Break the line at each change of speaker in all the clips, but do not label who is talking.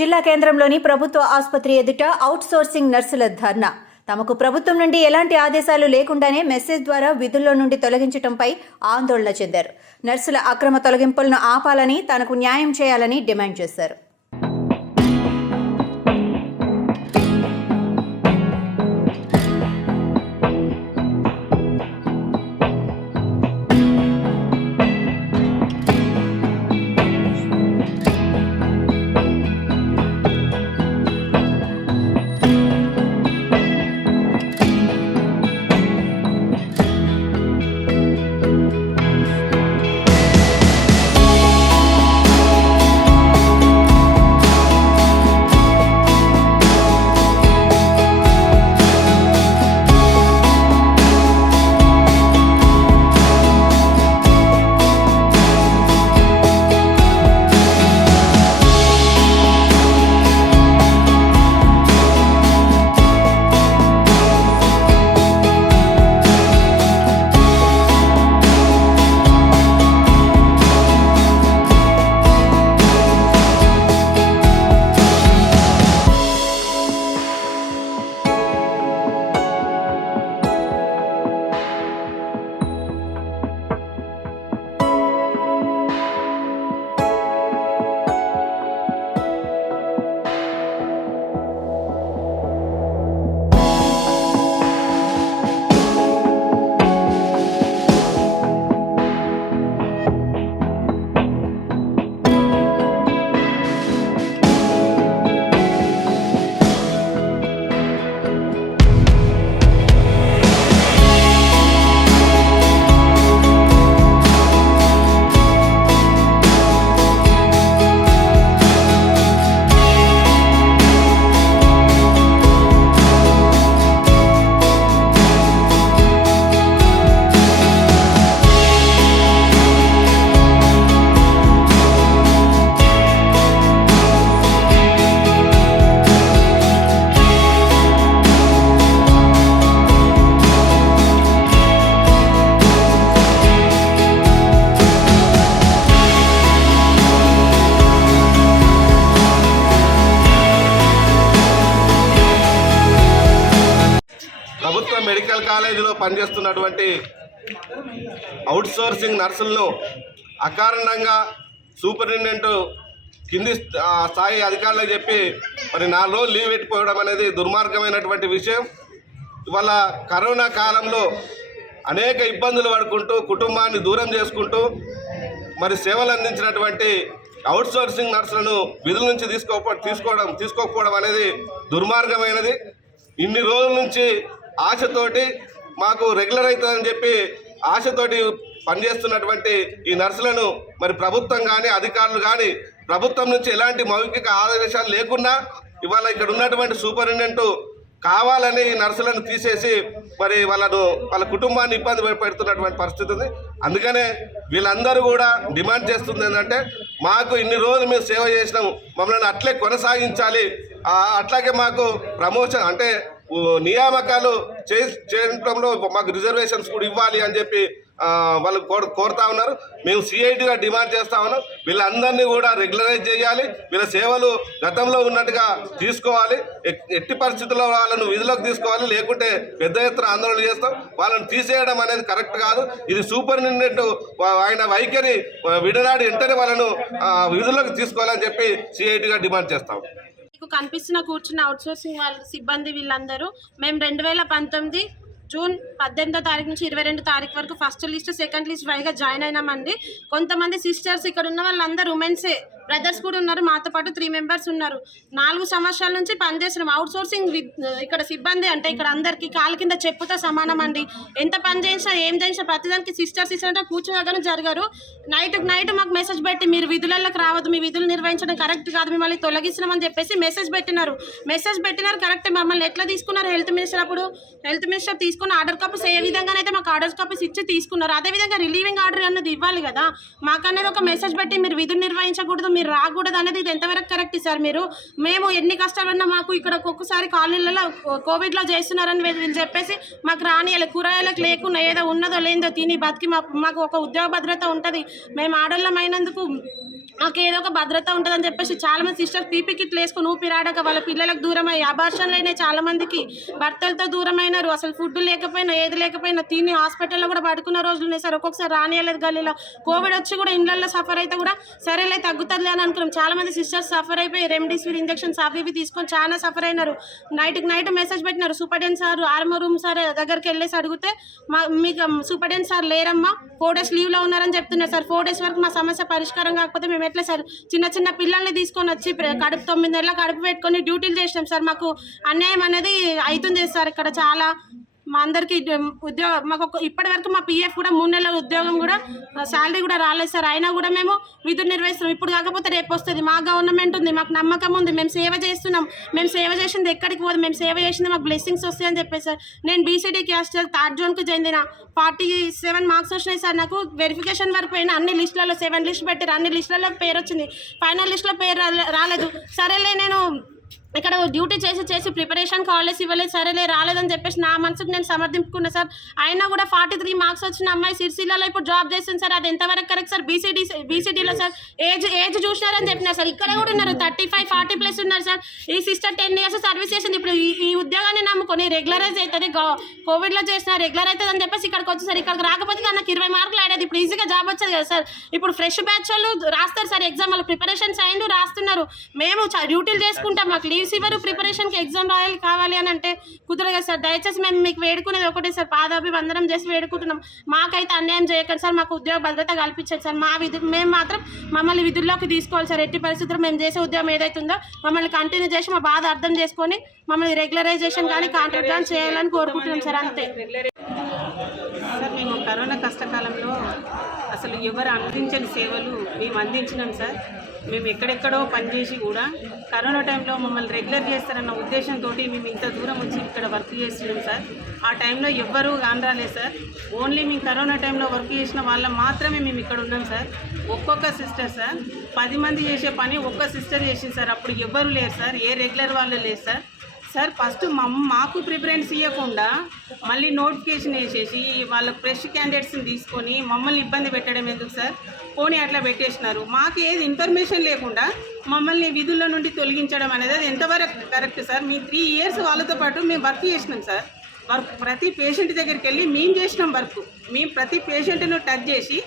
జిల్లా కేంద్రంలోని ప్రభుత్వ ఆసుపత్రి ఎదుట అవుట్సోర్సింగ్ నర్సుల ధర్నా. తమకు ప్రభుత్వం నుండి ఎలాంటి ఆదేశాలు లేకుండానే మెసేజ్ ద్వారా విధుల్లో నుండి తొలగించడంపై ఆందోళన చెందారు. నర్సుల అక్రమ తొలగింపులను ఆపాలని తనకు న్యాయం చేయాలని డిమాండ్ చేశారు.
మెడికల్ కాలేజీలో పనిచేస్తున్నటువంటి అవుట్ సోర్సింగ్ నర్సులను అకారణంగా సూపరింటెండెంట్ కింది స్థాయి అధికారులకు చెప్పి మరి నాలుగు రోజులు లీవ్ పెట్టిపోవడం అనేది దుర్మార్గమైనటువంటి విషయం. ఇవాళ కరోనా కాలంలో అనేక ఇబ్బందులు పడుకుంటూ కుటుంబాన్ని దూరం చేసుకుంటూ మరి సేవలు అందించినటువంటి అవుట్ సోర్సింగ్ నర్సులను విధుల నుంచి తీసుకో తీసుకోవడం తీసుకోకపోవడం అనేది దుర్మార్గమైనది. ఇన్ని రోజుల నుంచి ఆశతోటి మాకు రెగ్యులర్ అవుతుందని చెప్పి ఆశతోటి పనిచేస్తున్నటువంటి ఈ నర్సులను మరి ప్రభుత్వం కానీ అధికారులు కానీ ప్రభుత్వం నుంచి ఎలాంటి మౌఖిక ఆదేశాలు లేకుండా ఇవాళ ఇక్కడ ఉన్నటువంటి సూపరింటెండెంట్ కావాలని ఈ నర్సులను తీసేసి మరి వాళ్ళను వాళ్ళ కుటుంబాన్ని ఇబ్బంది పెడుతున్నటువంటి పరిస్థితి ఉంది. అందుకనే వీళ్ళందరూ కూడా డిమాండ్ చేస్తుంది ఏంటంటే మాకు ఇన్ని రోజులు మేము సేవ చేసినాము మమ్మల్ని అట్లే కొనసాగించాలి. అట్లాగే మాకు ప్రమోషన్ అంటే నియామకాలు చే చేయడంలో మాకు రిజర్వేషన్స్ కూడా ఇవ్వాలి అని చెప్పి వాళ్ళు కోరు కోరుతా ఉన్నారు. మేము సిఐటిగా డిమాండ్ చేస్తా ఉన్నాం. వీళ్ళందరినీ కూడా రెగ్యులరైజ్ చేయాలి. వీళ్ళ సేవలు గతంలో ఉన్నట్టుగా తీసుకోవాలి. ఎట్టి పరిస్థితుల్లో వాళ్ళను విధులకు తీసుకోవాలి. లేకుంటే పెద్ద ఎత్తున ఆందోళన చేస్తాం. వాళ్ళని తీసేయడం అనేది కరెక్ట్ కాదు. ఇది సూపరింటెండెంట్ ఆయన వైఖరి విడనాడి వెంటనే వాళ్ళను విధులకు తీసుకోవాలని చెప్పి సిఐటిగా డిమాండ్ చేస్తాం
మీకు కనిపిస్తున్న కూర్చున్న అవుట్సోర్సింగ్ వాళ్ళ సిబ్బంది వీళ్ళందరూ మేము రెండు వేల పంతొమ్మిది జూన్ పద్దెనిమిదో తారీఖు నుంచి ఇరవై రెండు తారీఖు వరకు ఫస్ట్ లిస్ట్ సెకండ్ లిస్ట్ వైగా జాయిన్ అయినామండి. కొంతమంది సిస్టర్స్ ఇక్కడ ఉన్న వాళ్ళందరూ ఉమెన్సే. బ్రదర్స్ కూడా ఉన్నారు మాతో పాటు త్రీ మెంబర్స్ ఉన్నారు. నాలుగు సంవత్సరాల నుంచి పనిచేస్తున్నాం. అవుట్ సోర్సింగ్ ఇక్కడ సిబ్బంది అంటే ఇక్కడ అందరికీ కాలు కింద చెప్పుతో సమానం అండి. ఎంత పని చేసినా ఏం చేసినా ప్రతిదానికి సిస్టర్ సిస్టర్ అంటే కూర్చోగానే జరగరు. నైట్ నైట్ మాకు మెసేజ్ పెట్టి మీరు విధులలోకి రావద్దు మీ విధులు నిర్వహించడం కరెక్ట్ కాదు మిమ్మల్ని తొలగిస్తున్నామని చెప్పేసి మెసేజ్ పెట్టినారు. మెసేజ్ పెట్టినారు కరెక్ట్ మమ్మల్ని ఎట్లా తీసుకున్నారు హెల్త్ మినిస్టర్ అప్పుడు? హెల్త్ మినిస్టర్ తీసుకున్న ఆర్డర్ కాపీస్ ఏ విధంగానైతే మాకు ఆర్డర్ కాపీస్ ఇచ్చి తీసుకున్నారు. అదేవిధంగా రిలీవింగ్ ఆర్డర్ అన్నది ఇవ్వాలి కదా. మాకనేది ఒక మెసేజ్ పెట్టి మీరు విధులు నిర్వహించకూడదు మీరు రాకూడదు అనేది ఇది ఎంతవరకు కరెక్ట్ సార్ మీరు? మేము ఎన్ని కష్టాలున్నా మాకు ఇక్కడ ఒక్కొక్కసారి కాలనీలలో కోవిడ్లో చేస్తున్నారని వీళ్ళు చెప్పేసి మాకు రానియాలి కూరగాయలకు లేకుండా ఏదో ఉన్నదో లేదో తిని బతికి మా మాకు ఒక ఉద్యోగ భద్రత ఉంటుంది. మేము ఆడోళ్ళమైనందుకు మాకు ఏదో ఒక భద్రత ఉంటుందని చెప్పేసి చాలా మంది సిస్టర్ పీపీ కిట్లు వేసుకుని ఊపిరాడక వాళ్ళ పిల్లలకు దూరం అయ్యి అబార్షన్లు అయినాయి చాలా మందికి భర్తలతో దూరం అయినారు అసలు ఫుడ్ లేకపోయినా ఏది లేకపోయినా తిని హాస్పిటల్లో కూడా పడుకున్న రోజులు ఉన్నాయి సార్ ఒక్కొక్కసారి రానియలేదు గల్లీలో కోవిడ్ వచ్చి కూడా ఇండ్లలో సఫర్ అయితే కూడా సరేలే తగ్గుతుంది అని అనుకున్నాం. చాలా మంది సిస్టర్స్ సఫర్ అయిపోయి రెమ్డెసివిర్ ఇంజెక్షన్స్ అవి ఇవి తీసుకొని చాలా సఫర్ అయినారు. నైట్కి నైట్ మెసేజ్ పెట్టినారు superintendent sir RMO room sir దగ్గరికి వెళ్ళేసి అడిగితే మా మీకు సూపర్డెంట్ సార్ లేరమ్మా ఫోర్ డేస్ లీవ్లో ఉన్నారని చెప్తున్నారు సార్. ఫోర్ డేస్ వరకు మా సమస్య పరిష్కారం కాకపోతే మేము ఎట్లా సార్? చిన్న చిన్న పిల్లల్ని తీసుకొని వచ్చి కడుపు తొమ్మిది నెలల కడుపు పెట్టుకొని డ్యూటీలు చేసినాం సార్. మాకు అన్యాయం అనేది అవుతుంది సార్ ఇక్కడ చాలా. మా అందరికి ఉద్యోగం మాకు ఇప్పటి వరకు మా పిఎఫ్ కూడా మూడు నెలల ఉద్యోగం కూడా శాలరీ కూడా రాలేదు సార్. అయినా కూడా మేము విధులు నిర్వహిస్తున్నాం. ఇప్పుడు కాకపోతే రేపు వస్తుంది. మా గవర్నమెంట్ ఉంది. మాకు నమ్మకం ఉంది. మేము సేవ చేస్తున్నాం. మేము సేవ చేసింది ఎక్కడికి పోదు. మేము సేవ చేసింది మాకు బ్లెస్సింగ్స్ వస్తాయని చెప్పేసి సార్. నేను బీసీడీ క్యాస్ట్ థర్డ్ జోన్కి చెందిన ఫార్టీ సెవెన్ మార్క్స్ వచ్చినాయి సార్ నాకు. వెరిఫికేషన్ వరకు పోయిన అన్ని లిస్టులలో సెవెన్ లిస్ట్ పెట్టారు అన్ని లిస్టులలో పేరు వచ్చింది. ఫైనల్ లిస్ట్లో పేరు రాలేదు. సరేలే నేను ఇక్కడ డ్యూటీ చేసి చేసి ప్రిపరేషన్ కాలేజ్ ఇవ్వలేదు సరేలే రాలేదని చెప్పేసి నా మనసుకు నేను సమర్థించుకున్నా సార్. అయినా కూడా ఫార్టీ త్రీ మార్క్స్ వచ్చిన అమ్మాయి సిరిసిల్లలో ఇప్పుడు జాబ్ చేస్తుంది సార్. అది ఎంతవరకు కరెక్ట్ సార్? బీసీడీ బీసీడీలో సార్. ఏజ్ ఏజ్ చూసినారని చెప్పినారు సార్. ఇక్కడ కూడా ఉన్నారు. థర్టీ ఫైవ్ ఫార్టీ ప్లస్ ఉన్నారు సార్. ఈ సిస్టర్ టెన్ ఇయర్స్ సర్వీస్ చేసింది. ఇప్పుడు ఈ ఉద్యోగాన్ని నమ్ముకొని రెగ్యులరైజ్ అవుతుంది. కోవిడ్లో చేసిన రెగ్యులర్ అవుతుంది అని చెప్పేసి ఇక్కడికి వచ్చి సార్ ఇక్కడికి రాకపోతే నాకు ఇరవై మార్కులు ఆడేది ఇప్పుడు ఈజీగా జాబ్ వచ్చేది కదా సార్. ఇప్పుడు ఫ్రెష్ బ్యాచ్ వాళ్ళు రాస్తారు సార్. ఎగ్జామ్ వాళ్ళు ప్రిపరేషన్స్ అయిండు రాస్తున్నారు. మేము చ- డ్యూటీలు చేసుకుంటాం. మాకు లీవ్ ఇవ్వరు ప్రిపరేషన్కి ఎగ్జామ్ రాయాలి కావాలి అని అంటే కుదరదు కదా సార్. దయచేసి మేము మీకు వేడుకునేది ఒకటే సార్. పాదాభివందనం చేసి వేడుకుంటున్నాం. మాకైతే అన్యాయం చేయకండి సార్. మాకు ఉద్యోగ భద్రత కల్పించండి సార్. మా విధు మేము మాత్రం మమ్మల్ని విధుల్లోకి తీసుకోవాలి సార్. ఎట్టి పరిస్థితుల్లో మేము చేసే ఉద్యోగం ఏదైతుందో మమ్మల్ని కంటిన్యూ చేసి మా బాధ అర్థం చేసుకొని మమ్మల్ని రెగ్యులరైజేషన్ కానీ కాంట్రాక్ట్ కానీ చేయాలని కోరుకుంటున్నాం సార్. అంతే.
సార్ మేము కరోనా కష్టకాలంలో అసలు ఎవరు అందించని సేవలు మేము అందించినాం సార్. మేము ఎక్కడెక్కడో పనిచేసి కూడా కరోనా టైంలో మమ్మల్ని రెగ్యులర్ చేస్తారన్న ఉద్దేశంతో మేము ఇంత దూరం వచ్చి ఇక్కడ వర్క్ చేస్తున్నాం సార్. ఆ టైంలో ఎవ్వరూ రాలేదు సార్. ఓన్లీ మేము కరోనా టైంలో వర్క్ చేసిన వాళ్ళ మాత్రమే మేము ఇక్కడ ఉన్నాం సార్. ఒక్కొక్క సిస్టర్ సార్. పది మంది చేసే పని ఒక్క సిస్టర్ చేసింది సార్. అప్పుడు ఎవ్వరు లేరు సార్. ఏ రెగ్యులర్ వాళ్ళు లేరు సార్. సార్ ఫస్ట్ మమ్ మాకు ప్రిఫరెన్స్ ఇవ్వకుండా మళ్ళీ నోటిఫికేషన్ వేసేసి వాళ్ళ ఫ్రెష్ క్యాండిడేట్స్ని తీసుకొని మమ్మల్ని ఇబ్బంది పెట్టడం ఎందుకు సార్? పోనీ అట్లా పెట్టేసినారు. మాకు ఏది ఇన్ఫర్మేషన్ లేకుండా మమ్మల్ని విధుల్లో నుండి తొలగించడం అనేది అది ఎంతవరకు కరెక్ట్ సార్? మీ త్రీ ఇయర్స్ వాళ్ళతో పాటు మేము వర్క్ చేసినాం సార్. వర్క్ ప్రతి పేషెంట్ దగ్గరికి వెళ్ళి మేము చేసినాం వర్క్. మేము ప్రతి పేషెంట్ను టచ్ చేసి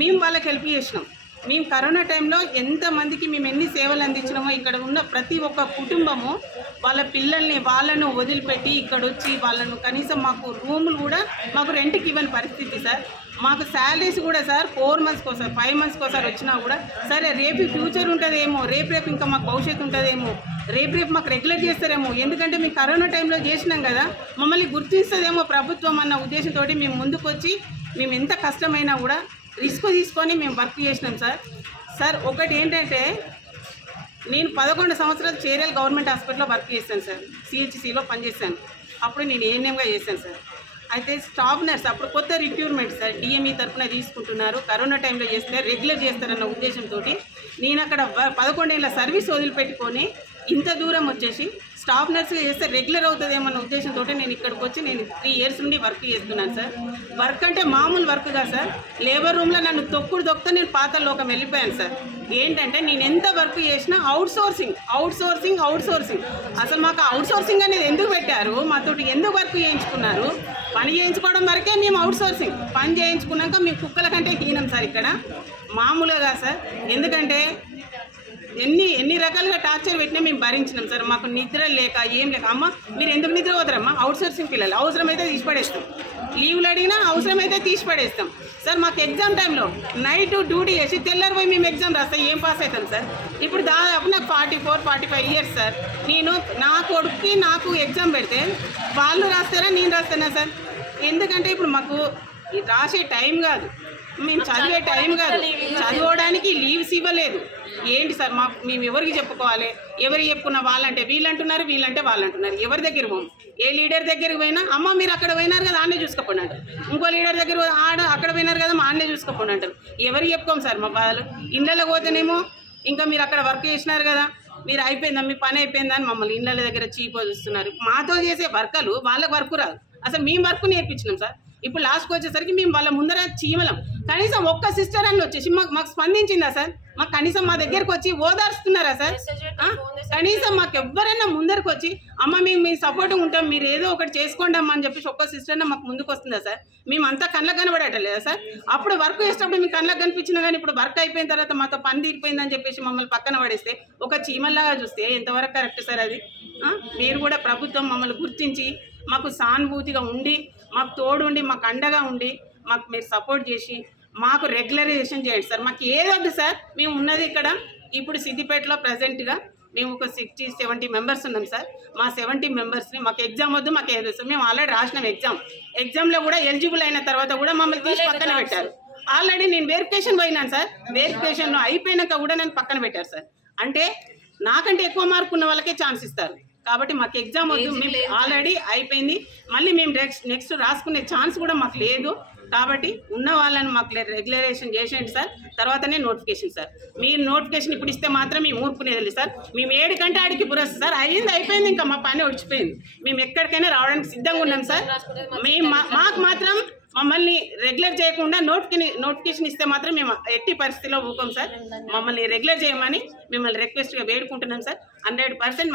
మేము వాళ్ళకి హెల్ప్ చేసినాం. మేము కరోనా టైంలో ఎంతమందికి మేము ఎన్ని సేవలు అందించినామో ఇక్కడ ఉన్న ప్రతి ఒక్క కుటుంబము వాళ్ళ పిల్లల్ని వాళ్ళను వదిలిపెట్టి ఇక్కడ వచ్చి వాళ్ళను కనీసం మాకు రూములు కూడా మాకు రెంట్కి ఇవ్వని పరిస్థితి సార్. మాకు శాలరీస్ కూడా సార్ ఫోర్ మంత్స్కి ఒకసారి ఫైవ్ మంత్స్కి ఒకసారి వచ్చినా కూడా సరే రేపు ఫ్యూచర్ ఉంటుందేమో రేపు రేపు ఇంకా మాకు భవిష్యత్తు ఉంటుందేమో రేపు రేపు మాకు రెగ్యులర్ చేస్తారేమో ఎందుకంటే మేము కరోనా టైంలో చేసినాం కదా మమ్మల్ని గుర్తిస్తుందేమో ప్రభుత్వం అన్న ఉద్దేశంతో మేము ముందుకొచ్చి మేము ఎంత కష్టమైనా కూడా రిస్క్ తీసుకొని మేము వర్క్ చేసినాం సార్. సార్ ఒకటి ఏంటంటే నేను పదకొండు సంవత్సరాలు చేరేల్ గవర్నమెంట్ హాస్పిటల్లో వర్క్ చేశాను సార్. సిహెచ్సిలో పనిచేశాను. అప్పుడు నేను ఏఎన్ఎంగా చేశాను సార్. అయితే స్టాఫ్ నర్స్ అప్పుడు కొత్త రిక్రూట్మెంట్ సార్ డిఎంఈ తరఫున తీసుకుంటున్నారు. కరోనా టైంలో చేస్తే రెగ్యులర్ చేస్తారన్న ఉద్దేశంతో నేను అక్కడ పదకొండేళ్ళ సర్వీస్ వదిలిపెట్టుకొని ఇంత దూరం వచ్చేసి స్టాఫ్ నర్స్గా చేస్తే రెగ్యులర్ అవుతుందేమన్న ఉద్దేశంతో నేను ఇక్కడికి వచ్చి నేను త్రీ ఇయర్స్ నుండి వర్క్ చేస్తున్నాను సార్. వర్క్ అంటే మామూలు వర్క్ కాదు సార్. లేబర్ రూమ్లో నన్ను తొక్కుడు తొక్కుతూ నేను పాత లోకం వెళ్ళిపోయాను సార్. ఏంటంటే నేను ఎంత వర్క్ చేసినా outsourcing outsourcing outsourcing అసలు మాకు అవుట్ సోర్సింగ్ అనేది ఎందుకు పెట్టారు? మాతోటి ఎందుకు వర్క్ చేయించుకున్నారు? పని చేయించుకోవడం వరకే మేము అవుట్ సోర్సింగ్ పని చేయించుకున్నాక మేము కుక్కల కంటే హీనం సార్ ఇక్కడ. మామూలుగా సార్. ఎందుకంటే ఎన్ని ఎన్ని రకాలుగా టార్చర్ పెట్టినా మేము భరించినాం సార్. మాకు నిద్ర లేక ఏం లేక. అమ్మ మీరు ఎందుకు నిద్ర పోతారమ్మా? అవుట్ సోర్సింగ్ పిల్లలు అవసరమైతే తీసి పడేస్తాం లీవ్లు అడిగినా అవసరమైతే తీసి పడేస్తాం సార్ మాకు ఎగ్జామ్ టైంలో నైట్ డ్యూటీ చేసి తెల్లారి పోయి మేము ఎగ్జామ్ రాస్తాం ఏం పాస్ అవుతాం సార్? ఇప్పుడు దాదాపు నాకు forty four forty five years sir. నేను నా కొడుకుకి నాకు ఎగ్జామ్ పెడితే వాళ్ళు రాస్తారా నేను రాస్తానా సార్? ఎందుకంటే ఇప్పుడు మాకు రాసే టైం కాదు. మేము చదివే టైం కాదు. చదవడానికి లీవ్స్ ఇవ్వలేదు. ఏంటి సార్ మా మేము ఎవరికి చెప్పుకోవాలి? ఎవరు చెప్పుకున్న వాళ్ళంటే వీళ్ళంటున్నారు వీళ్ళంటే వాళ్ళంటున్నారు. ఎవరి దగ్గర పోము? ఏ లీడర్ దగ్గరికి పోయినా అమ్మ మీరు అక్కడ పోయినారు కదా ఆడనే చూసుకోపోండి అంటారు. ఇంకో లీడర్ దగ్గర ఆడ అక్కడ పోయినారు కదా మా ఆడనే చూసుకోపోండి అంటారు. ఎవరు చెప్పుకోము సార్ మా బాధలు? ఇళ్ళలో పోతేనేమో ఇంకా మీరు అక్కడ వర్క్ చేసినారు కదా మీరు అయిపోయిందా మీ పని అయిపోయిందా అని మమ్మల్ని ఇళ్ళ దగ్గర చీపో చూస్తున్నారు. మాతో చేసే వర్కలు వాళ్ళకి వర్క్ రాదు. అసలు మేము వర్క్ నేర్పించినాం సార్. ఇప్పుడు లాస్ట్కి వచ్చేసరికి మేము వాళ్ళ ముందర చీమలం. కనీసం ఒక్క సిస్టర్ అని వచ్చేసి మాకు మాకు స్పందించిందా సార్? మాకు కనీసం మా దగ్గరకు వచ్చి ఓదార్స్తున్నారా సార్? కనీసం మాకు ఎవరైనా ముందరకు వచ్చి అమ్మ మేము మీ సపోర్ట్ ఉంటాం మీరు ఏదో ఒకటి చేసుకోండి అమ్మా అని చెప్పేసి ఒక్క సిస్టర్ మాకు ముందుకు వస్తుందా సార్? మేము అంతా కళ్ళకు కనబడటలేదా సార్? అప్పుడు వర్క్ చేసేటప్పుడు మీకు కళ్ళకు కనిపించినా కానీ ఇప్పుడు వర్క్ అయిపోయిన తర్వాత మాతో పని తీరిపోయిందని చెప్పేసి మమ్మల్ని పక్కన పడేస్తే ఒక చీమల్లాగా చూస్తే ఎంతవరకు కరెక్ట్ సార్ అది? మీరు కూడా ప్రభుత్వం మమ్మల్ని గుర్తించి మాకు సానుభూతిగా ఉండి మాకు తోడుండి మాకు అండగా ఉండి మాకు మీరు సపోర్ట్ చేసి మాకు రెగ్యులరైజేషన్ చేయండి సార్. మాకు ఏదొద్దు సార్. మేము ఉన్నది ఇక్కడ. ఇప్పుడు సిద్దిపేటలో ప్రజెంట్గా మేము ఒక సిక్స్టీ సెవెంటీ మెంబర్స్ ఉన్నాం సార్. మా సెవెంటీ మెంబర్స్ని మాకు ఎగ్జామ్ వద్దు మాకు ఏదో సార్. మేము ఆల్రెడీ రాసినాం ఎగ్జామ్ ఎగ్జామ్లో కూడా ఎలిజిబుల్ అయిన తర్వాత కూడా మమ్మల్ని తీసి పక్కన పెట్టారు. ఆల్రెడీ నేను వెరిఫికేషన్ పోయినాను సార్. వెరిఫికేషన్ అయిపోయినాక కూడా నేను పక్కన పెట్టారు సార్. అంటే నాకంటే ఎక్కువ మార్కు ఉన్న వాళ్ళకే ఛాన్స్ ఇస్తారు. కాబట్టి మాకు ఎగ్జామ్ వద్దు. మేము ఆల్రెడీ అయిపోయింది. మళ్ళీ మేము నెక్స్ట్ నెక్స్ట్ రాసుకునే ఛాన్స్ కూడా మాకు లేదు. కాబట్టి ఉన్న వాళ్ళని మాకు రెగ్యులరేషన్ చేసేయండి సార్. తర్వాతనే నోటిఫికేషన్ సార్. మీరు నోటిఫికేషన్ ఇప్పుడు ఇస్తే మాత్రం మేము ఊరుకునేది లేదు సార్. మేము ఏడు కంటే ఆడికి పురస్తుంది సార్. అయ్యింది అయిపోయింది ఇంకా మా పని వచ్చిపోయింది మేము ఎక్కడికైనా రావడానికి సిద్ధంగా ఉన్నాం సార్. మేము మాకు మాత్రం మమ్మల్ని రెగ్యులర్ చేయకుండా నోటిఫికేషన్ నోటిఫికేషన్ ఇస్తే మాత్రం మేము ఎట్టి పరిస్థితిలో ఊకోం సార్. మమ్మల్ని రెగ్యులర్ చేయమని మిమ్మల్ని రిక్వెస్ట్గా వేడుకుంటున్నాం సార్. Hundred percent